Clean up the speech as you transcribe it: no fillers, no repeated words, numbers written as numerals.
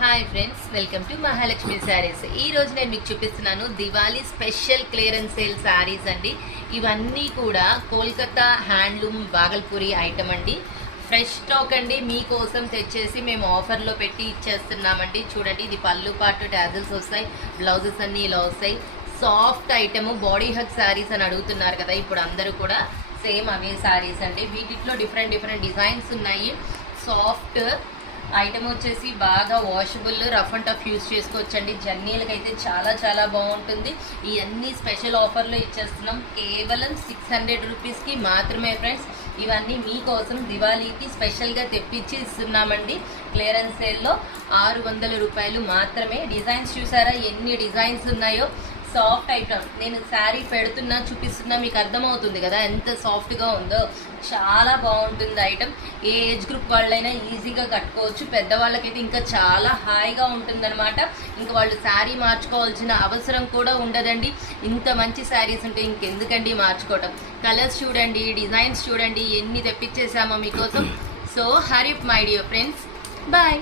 Hi friends, welcome to Mahalakshmi saris. ఈ రోజు నేను మీకు చూపిస్తున్నాను Diwali special clearance sale saris అండి. ఇవన్నీ కూడా కోల్కతా హ్యాండ్లూమ్ బాగల్పూరి ఐటమ్ అండి. ఫ్రెష్ స్టాక్ అండి, మీకోసం తెచ్చేసి మేము ఆఫర్లో పెట్టి ఇచ్చేస్తున్నామండి. చూడండి, ఇది పళ్ళు పాటు టాజిల్స్ వస్తాయి, బ్లౌజెస్ అన్నీ ఇలా వస్తాయి. Soft item, body hug saris అని అడుగుతున్నారు కదా ఇప్పుడు అందరూ కూడా. సేమ్ అవే శారీస్ అండి. వీటిలో డిఫరెంట్ డిజైన్స్ ఉన్నాయి. సాఫ్ట్ ఐటమ్ వచ్చేసి బాగా washable, rough and tough use చేసుకోవచ్చండి. జర్నీలకు అయితే చాలా బాగుంటుంది. ఇవన్నీ స్పెషల్ ఆఫర్లో ఇచ్చేస్తున్నాం, కేవలం 600 రూపీస్కి మాత్రమే ఫ్రెండ్స్. ఇవన్నీ మీకోసం దివాళీకి స్పెషల్గా తెప్పించి ఇస్తున్నామండి. క్లియరెన్స్ సేల్లో 600 రూపాయలు మాత్రమే. డిజైన్స్ చూసారా ఎన్ని డిజైన్స్ ఉన్నాయో. సాఫ్ట్ ఐటమ్, నేను శారీ పెడుతున్నా చూపిస్తున్నా మీకు అర్థమవుతుంది కదా ఎంత సాఫ్ట్గా ఉందో. చాలా బాగుంటుంది ఐటమ్. ఏ ఏజ్ గ్రూప్ వాళ్ళైనా ఈజీగా కట్టుకోవచ్చు. పెద్దవాళ్ళకైతే ఇంకా చాలా హాయిగా ఉంటుందన్నమాట. ఇంకా వాళ్ళు శారీ మార్చుకోవాల్సిన అవసరం కూడా ఉండదండి. ఇంత మంచి శారీస్ ఉంటే ఇంకెందుకండి మార్చుకోవటం. కలర్స్ చూడండి, డిజైన్స్ చూడండి, ఎన్ని తెప్పించేసామో మీకోసం. So hurry up my dear friends, bye.